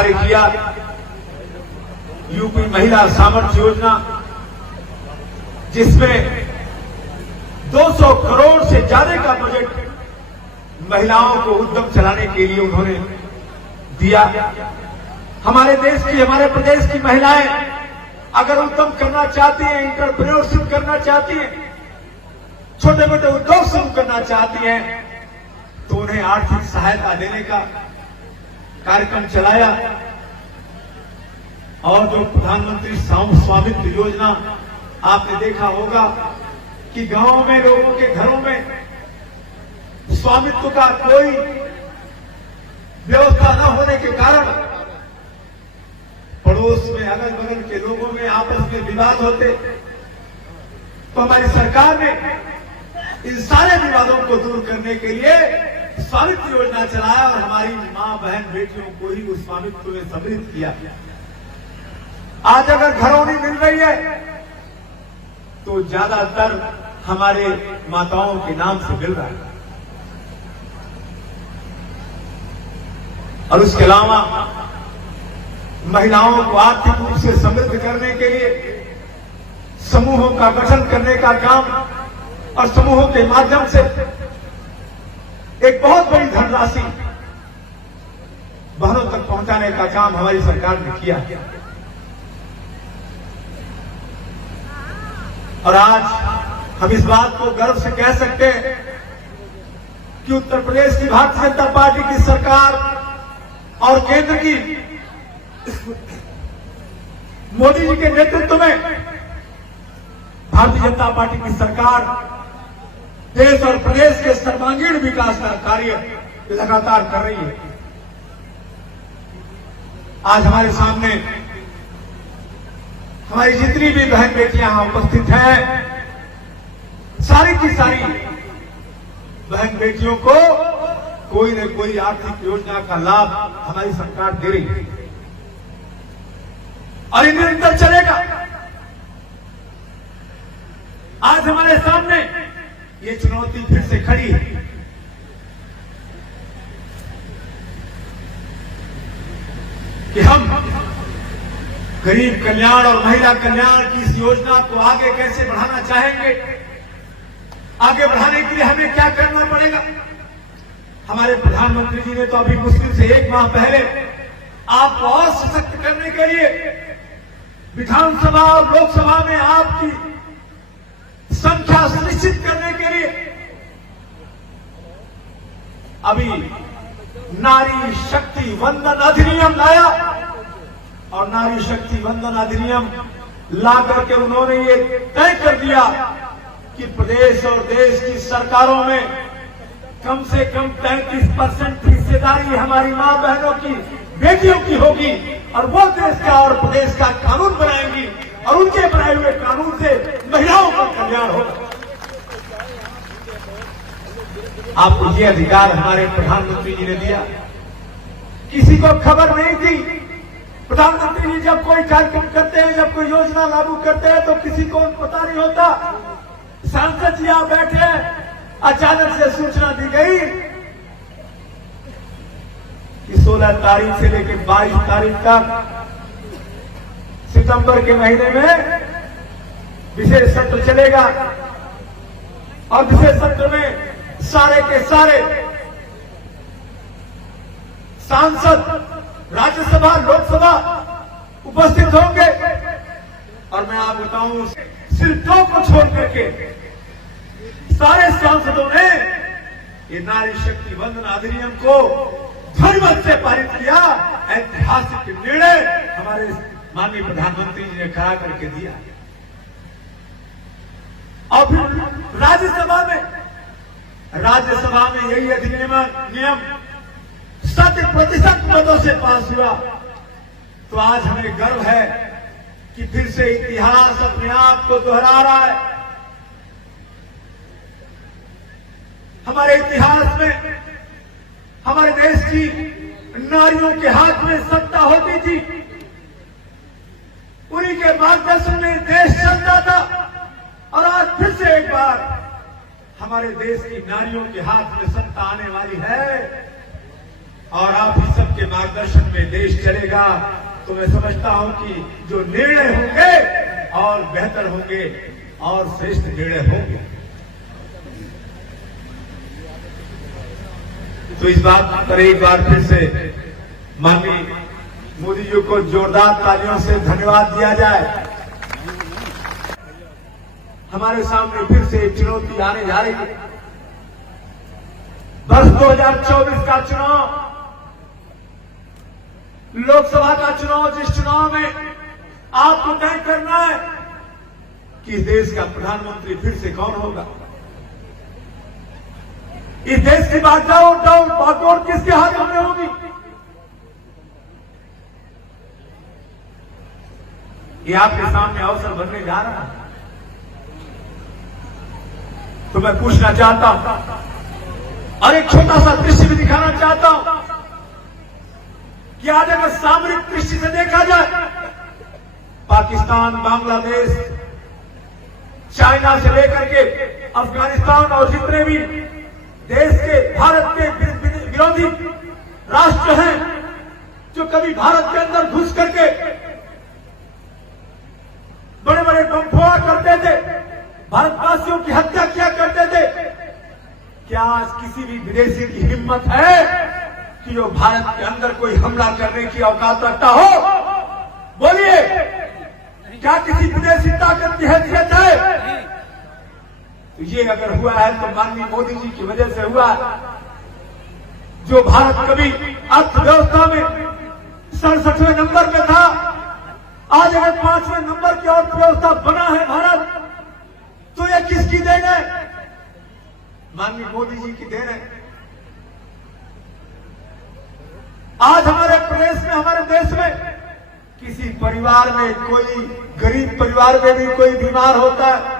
कार्य किया। यूपी महिला सामर्थ्य योजना, जिसमें 200 करोड़ से ज्यादा का बजट महिलाओं को उद्यम चलाने के लिए उन्होंने दिया। हमारे देश की, हमारे प्रदेश की महिलाएं अगर उद्यम करना चाहती हैं, एंटरप्रेन्योरशिप करना चाहती हैं, छोटे मोटे उद्योग शुरू करना चाहती हैं, तो उन्हें आर्थिक सहायता देने का कार्यक्रम चलाया। और जो प्रधानमंत्री स्वामित्व योजना, आपने देखा होगा कि गांवों में लोगों के घरों में स्वामित्व का कोई व्यवस्था न होने के कारण पड़ोस में, अगल बगल के लोगों में आपस में विवाद होते, तो हमारी सरकार ने इन सारे विवादों को दूर करने के लिए स्वामित्व योजना चलाया और हमारी मां बहन बेटियों को ही उस स्वामित्व में सम्मिलित किया। आज अगर घरौनी मिल रही है तो ज्यादातर हमारे माताओं के नाम से मिल रहा है। और उसके अलावा महिलाओं को आर्थिक रूप से समृद्ध करने के लिए समूहों का गठन करने का काम और समूहों के माध्यम से एक बहुत बड़ी धनराशि बहनों तक पहुंचाने का काम हमारी सरकार ने किया। और आज हम इस बात को गर्व से कह सकते हैं कि उत्तर प्रदेश की भारतीय जनता पार्टी की सरकार और केंद्र की मोदी जी के नेतृत्व में भारतीय जनता पार्टी की सरकार देश और प्रदेश के सर्वांगीण विकास का कार्य लगातार कर रही है। आज हमारे सामने हमारी जितनी भी बहन बेटियां यहां उपस्थित हैं, सारी की सारी बहन बेटियों को कोई न कोई आर्थिक योजना का लाभ हमारी सरकार दे रही है और ये निरंतर चलेगा। आज हमारे सामने ये चुनौती फिर से खड़ी है कि हम गरीब कल्याण और महिला कल्याण की इस योजना को आगे कैसे बढ़ाना चाहेंगे। आगे बढ़ाने के लिए हमें क्या करना पड़ेगा। हमारे प्रधानमंत्री जी ने तो अभी मुश्किल से 1 माह पहले आपको और सशक्त करने के लिए विधानसभा और लोकसभा में आपकी संख्या सुनिश्चित करने के लिए अभी नारी शक्ति वंदन अधिनियम लाया और नारी शक्ति वंदन अधिनियम ला करके उन्होंने ये तय कर दिया कि प्रदेश और देश की सरकारों में कम से कम 35% हिस्सेदारी हमारी मां बहनों की, बेटियों की होगी और वो देश का और प्रदेश का कानून बनाएंगी और उनके बनाए हुए कानून से महिलाओं का कल्याण होगा। आपको ये अधिकार हमारे प्रधानमंत्री जी ने दिया, किसी को खबर नहीं थी। प्रधानमंत्री जी जब कोई कार्यक्रम करते हैं, जब कोई योजना लागू करते हैं तो किसी को पता नहीं होता। सांसद जी यहां बैठे हैं, अचानक से सूचना दी गई कि 16 तारीख से लेकर 22 तारीख तक सितंबर के महीने में विशेष सत्र चलेगा और विशेष सत्र में सारे के सारे सांसद राज्यसभा लोकसभा उपस्थित होंगे। और मैं आप बताऊं, सिर्फ 2 को छोड़ करके सारे सांसदों ने ये नारी शक्ति वंदन अधिनियम को ध्वनिमत से पारित किया। ऐतिहासिक निर्णय हमारे माननीय प्रधानमंत्री जी ने करा करके दिया। और फिर राज्यसभा में यही अधिनियम 100% मतों से पास हुआ। तो आज हमें गर्व है कि फिर से इतिहास अपने आप को दोहरा रहा है। हमारे इतिहास में हमारे देश की नारियों के हाथ में सत्ता होती थी, उन्हीं के मार्गदर्शन में देश चलता था। और आज फिर से एक बार हमारे देश की नारियों के हाथ में सत्ता आने वाली है। और आप ही सबके मार्गदर्शन में देश चलेगा, तो मैं समझता हूं कि जो निर्णय होंगे और बेहतर होंगे और श्रेष्ठ निर्णय होंगे। तो इस बात पर एक बार फिर से माननीय मोदी जी को जोरदार तालियों से धन्यवाद दिया जाए। हमारे सामने फिर से एक चुनौती आने जा रही है। वर्ष 2024 का चुनाव, लोकसभा का चुनाव, जिस चुनाव में आपको तय करना है कि इस देश का प्रधानमंत्री फिर से कौन होगा। इस देश की बागडोर किसके हाथों में होगी। ये आपके सामने अवसर बनने जा रहा है। तो मैं पूछना चाहता हूं और एक छोटा सा दृश्य भी दिखाना चाहता हूं कि आज अगर सामरिक दृष्टि से देखा जाए, पाकिस्तान, बांग्लादेश, चाइना से लेकर के अफगानिस्तान और जितने भी देश के भारत के विरोधी राष्ट्र हैं जो कभी भारत के अंदर घुस करके बड़े बड़े बमफोड़ा करते थे, भारतवासियों की हत्या किया करते थे, क्या आज किसी भी विदेशी की हिम्मत है कि जो भारत के अंदर कोई हमला करने की औकात रखता हो? बोलिए, क्या किसी विदेशी ताकत की हैसियत है? तो ये अगर हुआ है तो माननीय मोदी जी की वजह से हुआ। जो भारत कभी अर्थव्यवस्था में 67वें नंबर पे था, आज अगर 5वें नंबर की अर्थव्यवस्था बना है भारत, तो यह किसकी देन है? माननीय मोदी जी की देन है। आज हमारे प्रदेश में, हमारे देश में किसी परिवार में, कोई गरीब परिवार में भी कोई बीमार होता है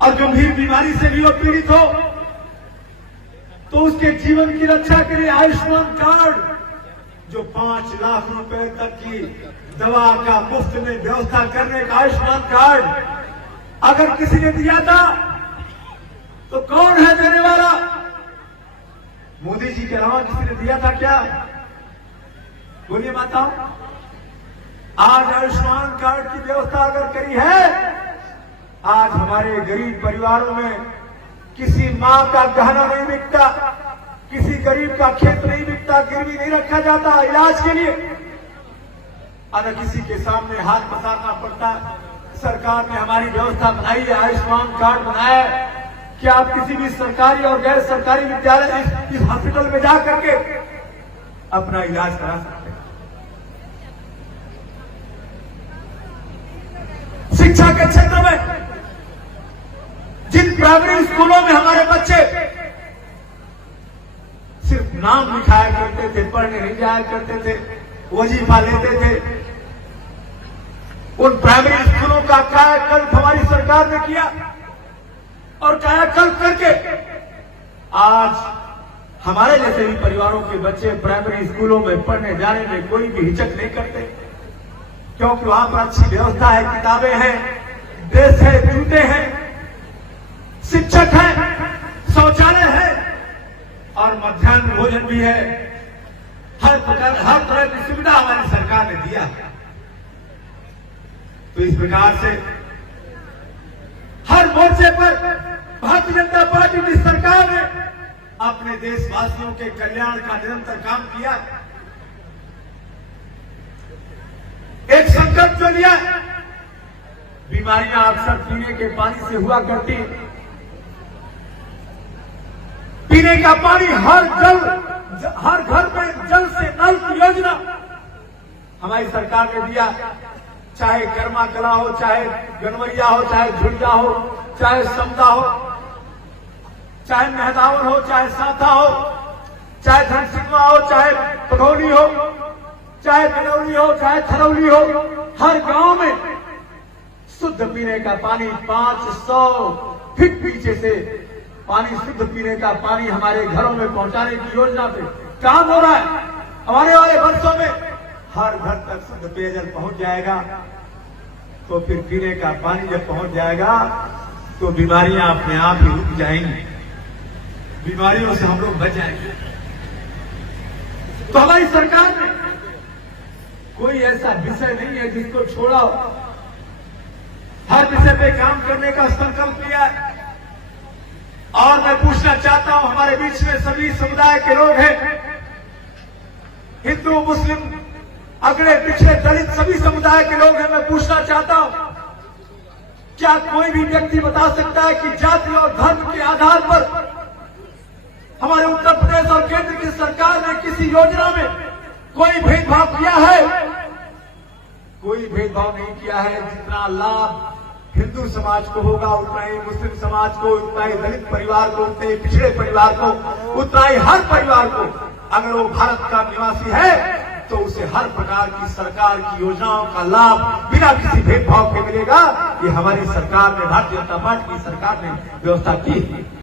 और गंभीर बीमारी से भी वो पीड़ित हो, तो उसके जीवन की रक्षा के लिए आयुष्मान कार्ड, जो 5 लाख रुपए तक की दवा का मुफ्त में व्यवस्था करने का आयुष्मान कार्ड अगर किसी ने दिया था, तो कौन है देने वाला? मोदी जी के अलावा किसी ने दिया था क्या? बोलिए माताओं, आज आयुष्मान कार्ड की व्यवस्था अगर करी है, आज हमारे गरीब परिवारों में किसी मां का गहना नहीं बिकता, किसी गरीब का खेत नहीं बिकता, गिरवी नहीं रखा जाता इलाज के लिए, अगर किसी के सामने हाथ पसारना पड़ता। सरकार ने हमारी व्यवस्था बनाई है, आयुष्मान कार्ड बनाया है कि आप किसी भी सरकारी और गैर सरकारी विद्यालय, इस हॉस्पिटल में जा करके अपना इलाज करा सकते हैं। शिक्षा के क्षेत्र में जिन प्राइमरी स्कूलों में हमारे बच्चे सिर्फ नाम लिखाया करते थे, पढ़ने नहीं जाया करते थे, वजीफा लेते थे, उन प्राइमरी स्कूलों का कायाकल्प हमारी सरकार ने किया और कायाकल्प करके आज हमारे जैसे भी परिवारों के बच्चे प्राइमरी स्कूलों में पढ़ने जाने में कोई भी हिचक नहीं करते, क्योंकि वहां पर अच्छी व्यवस्था है, किताबें हैं, ड्रेस है, जूते हैं, शिक्षक है, शौचालय है और मध्याह्न भोजन भी है। हर तरह की सुविधा हमारी सरकार ने दिया है। तो इस प्रकार से हर मोर्चे पर भारतीय जनता पार्टी की सरकार ने अपने देशवासियों के कल्याण का निरंतर काम किया। एक संकल्प जो लिया, बीमारियां अक्सर पीने के पानी से हुआ करती, पीने का पानी हर घर में जल से नल की योजना हमारी सरकार ने दिया। चाहे कर्मा कला हो, चाहे गनवरिया हो, चाहे झुंझा हो, चाहे समदा हो, चाहे मेहदावन हो, चाहे साथा हो, चाहे धनसिंहवा हो, चाहे पघौली हो, चाहे बिलौली हो, चाहे थरौली हो, हर गांव में शुद्ध पीने का पानी 500 फीट पीछे से पानी, शुद्ध पीने का पानी हमारे घरों में पहुंचाने की योजना पे काम हो रहा है। हमारे वाले वर्षों में हर घर तक शुद्ध पेयजल पहुंच जाएगा। तो फिर पीने का पानी जब पहुंच जाएगा तो बीमारियां अपने आप ही रुक जाएंगी। बीमारियों से हम लोग बच जाएंगे। तो हमारी सरकार ने कोई ऐसा विषय नहीं है जिसको छोड़ा, हर विषय पे काम करने का संकल्प लिया है। और मैं पूछना चाहता हूं, हमारे बीच में सभी समुदाय के लोग हैं, हिंदू, मुस्लिम, अगड़े, पिछड़े, दलित सभी समुदाय के लोग हैं। मैं पूछना चाहता हूं, क्या कोई भी व्यक्ति बता सकता है कि जाति और धर्म के आधार पर हमारे उत्तर प्रदेश और केंद्र की सरकार ने किसी योजना में कोई भेदभाव किया है? कोई भेदभाव नहीं किया है। जितना लाभ हिंदू समाज को होगा उतना ही मुस्लिम समाज को, उतना ही दलित परिवार को, उतने ही पिछड़े परिवार को, उतना ही हर परिवार को। अगर वो भारत का निवासी है तो उसे हर प्रकार की सरकार की योजनाओं का लाभ बिना किसी भेदभाव के मिलेगा। ये हमारी सरकार ने, भारतीय जनता पार्टी की सरकार ने व्यवस्था की है।